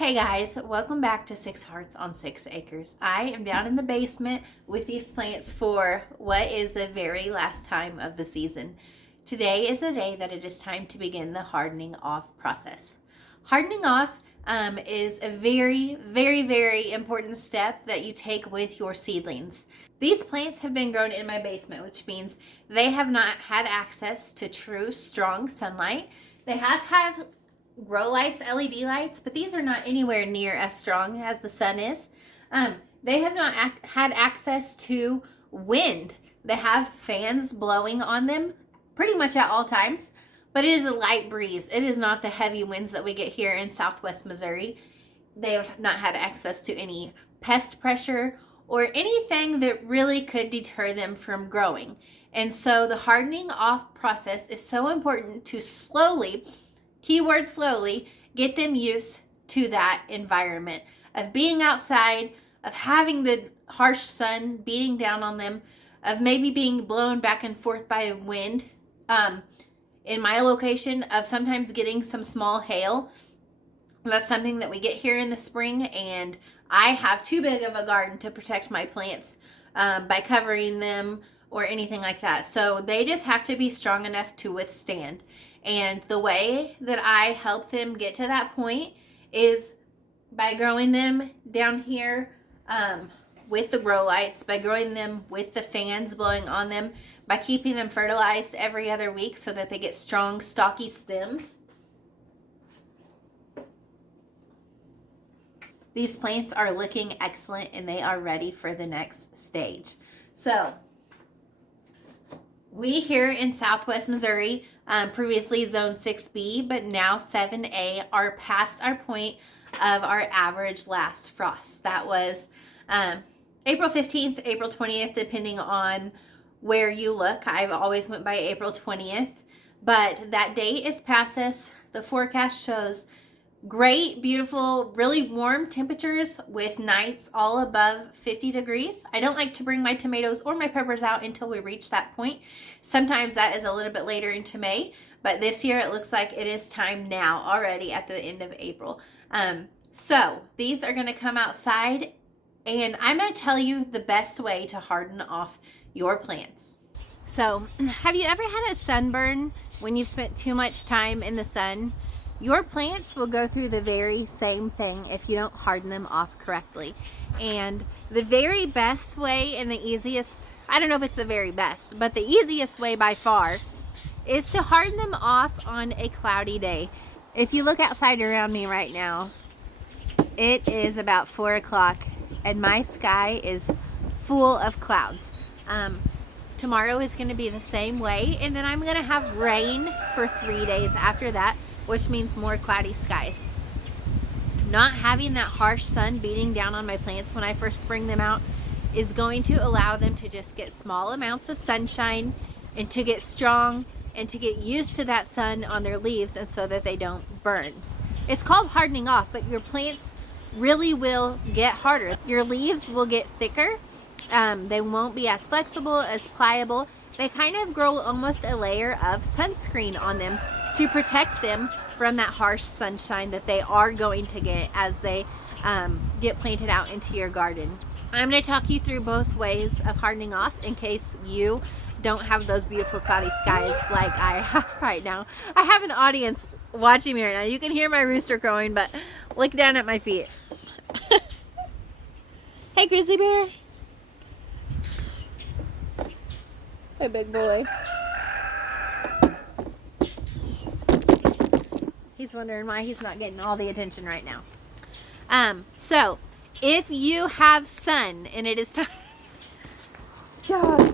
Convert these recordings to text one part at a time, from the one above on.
Hey guys, welcome back to 6 Hearts on 6 Acres. I am down in the basement with these plants for what is the very last time of the season. Today is the day that it is time to begin the hardening off process. Hardening off is a very important step that you take with your seedlings. These plants have been grown in my basement, which means they have not had access to true strong sunlight. They have had grow lights, LED lights, but these are not anywhere near as strong as the sun is. They have not had access to wind. They have fans blowing on them pretty much at all times, but it is a light breeze. It is not the heavy winds that we get here in southwest Missouri. They have not had access to any pest pressure or anything that really could deter them from growing. And so the hardening off process is so important to slowly, keyword slowly, get them used to that environment of being outside, of having the harsh sun beating down on them, of maybe being blown back and forth by wind. In my location, of sometimes getting some small hail. That's something that we get here in the spring, and I have too big of a garden to protect my plants by covering them or anything like that. So they just have to be strong enough to withstand. And the way that I help them get to that point is by growing them down here with the grow lights, by growing them with the fans blowing on them, by keeping them fertilized every other week so that they get strong, stocky stems. These plants are looking excellent and they are ready for the next stage. So we here in southwest Missouri, previously zone 6B, but now 7A, are past our point of our average last frost. That was April 15th, April 20th, depending on where you look. I've always went by April 20th, but that date is past us. The forecast shows great, beautiful, really warm temperatures with nights all above 50 degrees. I don't like to bring my tomatoes or my peppers out until we reach that point. Sometimes that is a little bit later into May, but this year it looks like it is time now already at the end of April. So these are going to come outside, and I'm going to tell you the best way to harden off your plants. So have you ever had a sunburn when you've spent too much time in the sun? Your plants will go through the very same thing if you don't harden them off correctly. And the very best way and the easiest, I don't know if it's the very best, but the easiest way by far is to harden them off on a cloudy day. If you look outside around me right now, it is about 4 o'clock and my sky is full of clouds. Tomorrow is going to be the same way, and then I'm going to have rain for 3 days after that, which means more cloudy skies. Not having that harsh sun beating down on my plants when I first bring them out is going to allow them to just get small amounts of sunshine and to get strong and to get used to that sun on their leaves, and so that they don't burn. It's called hardening off, but your plants really will get harder. Your leaves will get thicker. They won't be as flexible, as pliable. They kind of grow almost a layer of sunscreen on them to protect them from that harsh sunshine that they are going to get as they get planted out into your garden. I'm going to talk you through both ways of hardening off in case you don't have those beautiful cloudy skies like I have right now. I have an audience watching me right now. You can hear my rooster crowing, but look down at my feet. Hey, grizzly bear. Hey, big boy. He's wondering why he's not getting all the attention right now. So if you have sun and it is time, stop.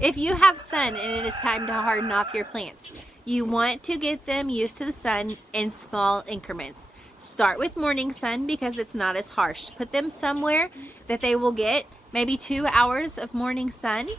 If you have sun and it is time to harden off your plants, you want to get them used to the sun in small increments. Start with morning sun because it's not as harsh. Put them somewhere that they will get maybe 2 hours of morning sun,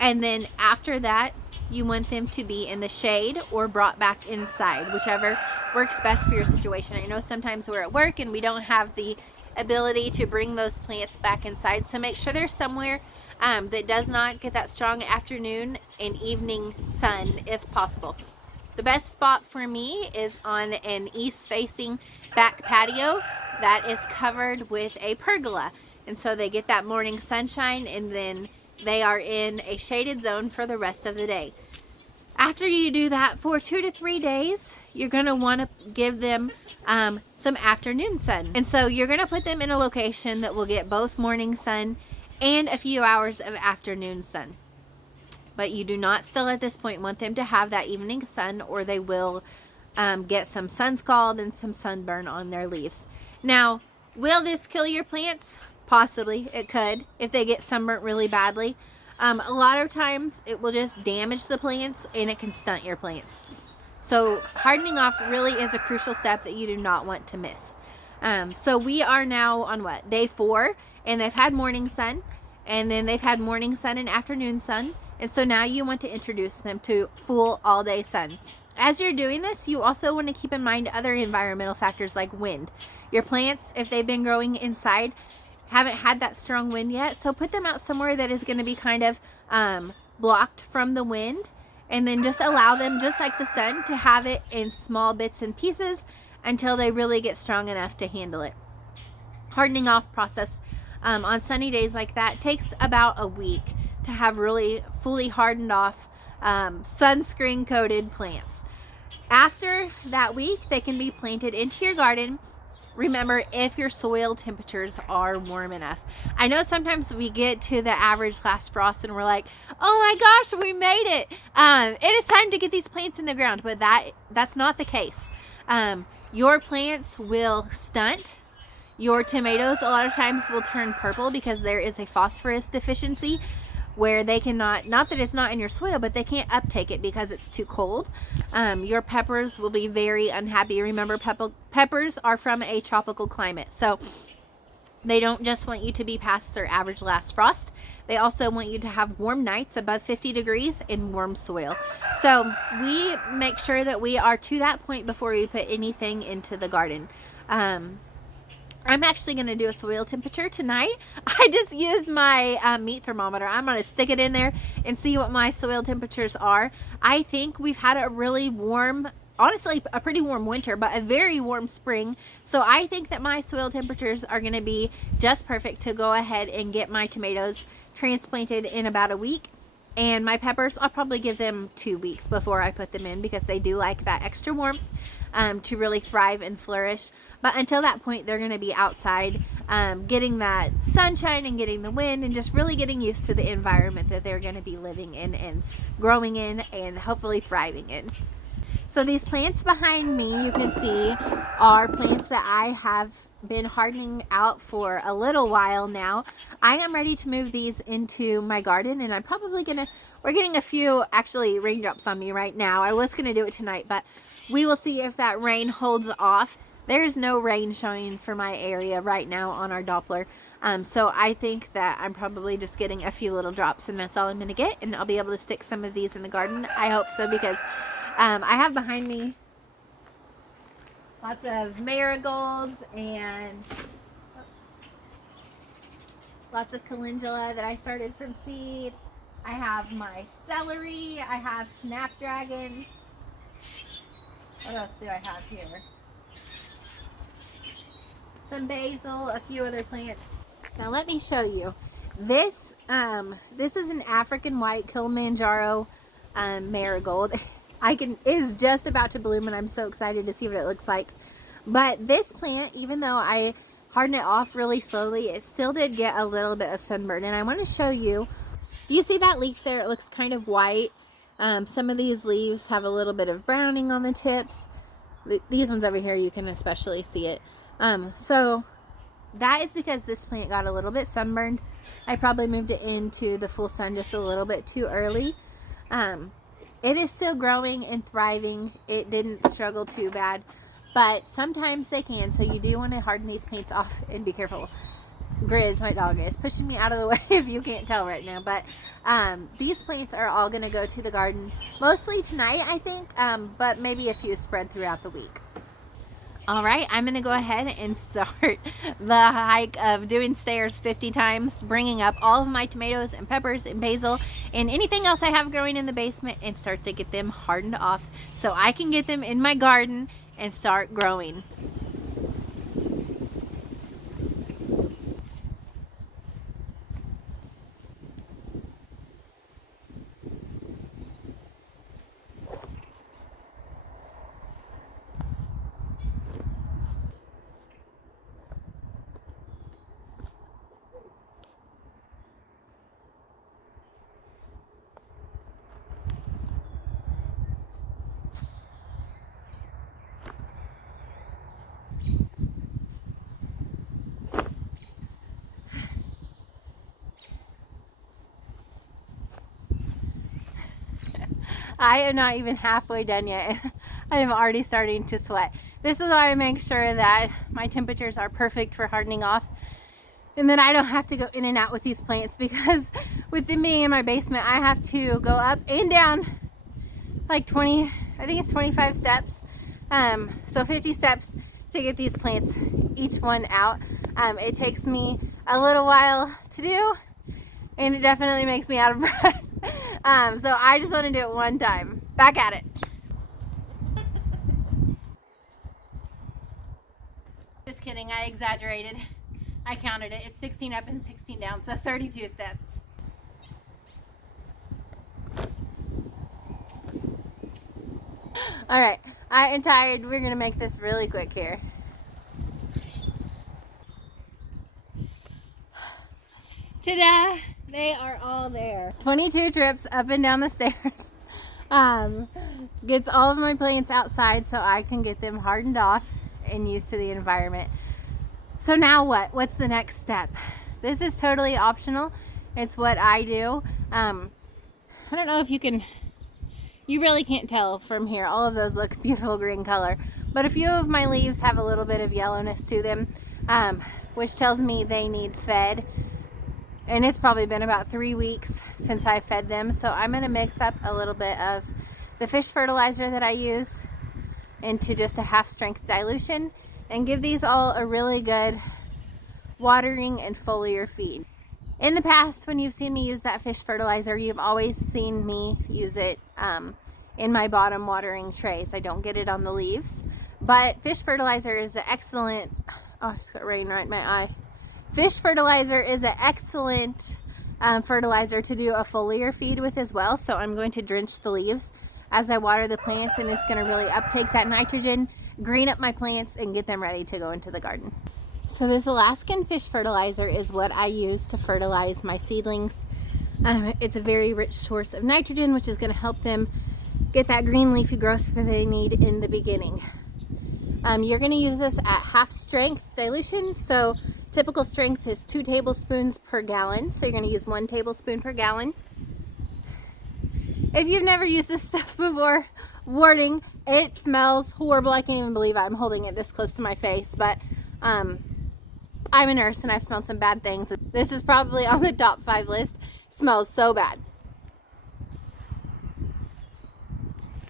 and then after that you want them to be in the shade or brought back inside, whichever works best for your situation. I know sometimes we're at work and we don't have the ability to bring those plants back inside, so make sure they're somewhere that does not get that strong afternoon and evening sun if possible. The best spot for me is on an east-facing back patio that is covered with a pergola. And so they get that morning sunshine, and then they are in a shaded zone for the rest of the day. After you do that for 2 to 3 days, you're going to want to give them some afternoon sun. And so you're going to put them in a location that will get both morning sun and a few hours of afternoon sun. But you do not still at this point want them to have that evening sun, or they will get some sun scald and some sunburn on their leaves. Now, will this kill your plants? Possibly, it could, if they get sunburnt really badly. A lot of times it will just damage the plants, and it can stunt your plants. So hardening off really is a crucial step that you do not want to miss. So we are now on what, day 4, and they've had morning sun, and then they've had morning sun and afternoon sun. And so now you want to introduce them to full all-day sun. As you're doing this, you also want to keep in mind other environmental factors like wind. Your plants, if they've been growing inside, haven't had that strong wind yet, so put them out somewhere that is going to be kind of blocked from the wind, and then just allow them, just like the sun, to have it in small bits and pieces until they really get strong enough to handle it. Hardening off process on sunny days like that takes about a week to have really fully hardened off sunscreen coated plants. After that week, they can be planted into your garden. Remember, if your soil temperatures are warm enough. I know sometimes we get to the average last frost and we're like, oh my gosh, we made it. It is time to get these plants in the ground, but that's not the case. Your plants will stunt. Your tomatoes a lot of times will turn purple because there is a phosphorus deficiency where they cannot, not that it's not in your soil, but they can't uptake it because it's too cold. Your peppers will be very unhappy. Remember, peppers are from a tropical climate, so they don't just want you to be past their average last frost. They also want you to have warm nights above 50 degrees in warm soil. So we make sure that we are to that point before we put anything into the garden. I'm actually going to do a soil temperature tonight. I just used my meat thermometer. I'm going to stick it in there and see what my soil temperatures are. I think we've had a really warm, honestly, a pretty warm winter, but a very warm spring. So I think that my soil temperatures are going to be just perfect to go ahead and get my tomatoes transplanted in about a week. And my peppers, I'll probably give them 2 weeks before I put them in because they do like that extra warmth to really thrive and flourish. But until that point, they're going to be outside getting that sunshine and getting the wind and just really getting used to the environment that they're going to be living in and growing in and hopefully thriving in. So these plants behind me, you can see, are plants that I have been hardening out for a little while now. I am ready to move these into my garden, and I'm probably going to, we're getting a few actually raindrops on me right now. I was going to do it tonight, but we will see if that rain holds off. There is no rain showing for my area right now on our Doppler. So I think that I'm probably just getting a few little drops, and that's all I'm going to get. And I'll be able to stick some of these in the garden. I hope so, because I have behind me lots of marigolds and lots of calendula that I started from seed. I have my celery. I have snapdragons. What else do I have here? Some basil, a few other plants. Now let me show you. This is an African white Kilimanjaro marigold. It is just about to bloom, and I'm so excited to see what it looks like. But this plant, even though I hardened it off really slowly, it still did get a little bit of sunburn. And I want to show you. Do you see that leaf there? It looks kind of white. Some of these leaves have a little bit of browning on the tips. These ones over here, you can especially see it. So that is because this plant got a little bit sunburned. I probably moved it into the full sun just a little bit too early. It is still growing and thriving. It didn't struggle too bad, but sometimes they can. So you do want to harden these plants off and be careful. Grizz, my dog, is pushing me out of the way if you can't tell right now. But these plants are all going to go to the garden mostly tonight, I think, but maybe a few spread throughout the week. All right, I'm gonna go ahead and start the hike of doing stairs 50 times, bringing up all of my tomatoes and peppers and basil and anything else I have growing in the basement, and start to get them hardened off so I can get them in my garden and start growing. I am not even halfway done yet. I am already starting to sweat. This is why I make sure that my temperatures are perfect for hardening off, and then I don't have to go in and out with these plants, because within me in my basement, I have to go up and down like 20, I think it's 25 steps. So 50 steps to get these plants, each one out. It takes me a little while to do, and it definitely makes me out of breath. So I just want to do it one time. Back at it. Just kidding, I exaggerated. I counted it. It's 16 up and 16 down, so 32 steps. All right, I am tired. We're gonna make this really quick here. Ta-da! They are all there. 22 trips up and down the stairs. Gets all of my plants outside so I can get them hardened off and used to the environment. So now what? What's the next step? This is totally optional. It's what I do. I don't know if you really can't tell from here. All of those look beautiful green color, but a few of my leaves have a little bit of yellowness to them, which tells me they need fed. And it's probably been about 3 weeks since I fed them. So I'm gonna mix up a little bit of the fish fertilizer that I use into just a half strength dilution and give these all a really good watering and foliar feed. In the past, when you've seen me use that fish fertilizer, you've always seen me use it in my bottom watering trays. I don't get it on the leaves, but fish fertilizer is an excellent, oh, I just got rain right in my eye. Fish fertilizer is an excellent fertilizer to do a foliar feed with as well. So I'm going to drench the leaves as I water the plants, and it's going to really uptake that nitrogen, green up my plants, and get them ready to go into the garden. So this Alaskan fish fertilizer is what I use to fertilize my seedlings. It's a very rich source of nitrogen, which is going to help them get that green leafy growth that they need in the beginning. You're going to use this at half strength dilution. So typical strength is 2 tablespoons per gallon. So you're going to use 1 tablespoon per gallon. If you've never used this stuff before, warning, it smells horrible. I can't even believe I'm holding it this close to my face, but I'm a nurse and I've smelled some bad things. This is probably on the top 5 list. It smells so bad.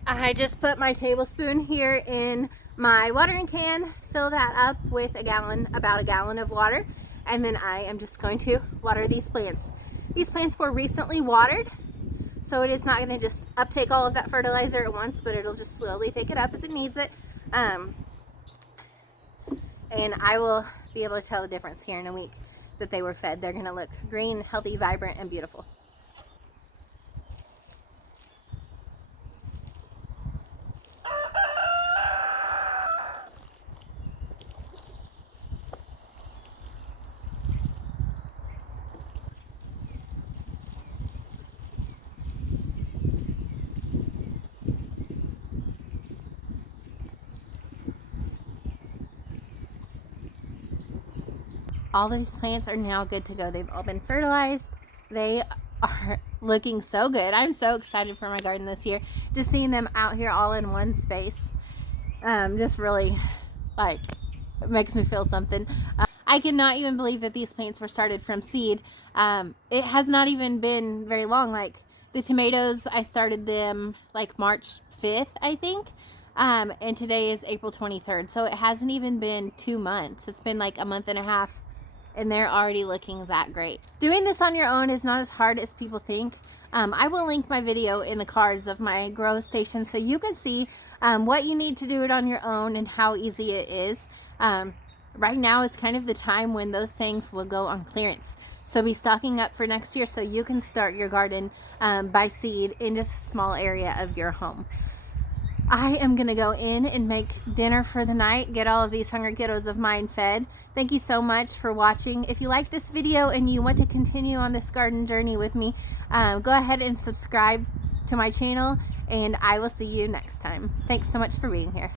I just put my tablespoon here in my watering can, fill that up with about a gallon of water, and then I am just going to water these plants. These plants were recently watered, so it is not going to just uptake all of that fertilizer at once, but it'll just slowly take it up as it needs it. And I will be able to tell the difference here in a week that they were fed. They're going to look green, healthy, vibrant, and beautiful. All these plants are now good to go. They've all been fertilized. They are looking so good. I'm so excited for my garden this year. Just seeing them out here all in one space, just really, like, it makes me feel something. I cannot even believe that these plants were started from seed. It has not even been very long. Like the tomatoes, I started them like March 5th, I think. And today is April 23rd, so it hasn't even been 2 months. It's been like a month and a half, and they're already looking that great. Doing this on your own is not as hard as people think. I will link my video in the cards of my grow station so you can see what you need to do it on your own and how easy it is. Right now is kind of the time when those things will go on clearance. So be stocking up for next year so you can start your garden by seed in just a small area of your home. I am going to go in and make dinner for the night, get all of these hungry kiddos of mine fed. Thank you so much for watching. If you like this video and you want to continue on this garden journey with me, go ahead and subscribe to my channel, and I will see you next time. Thanks so much for being here.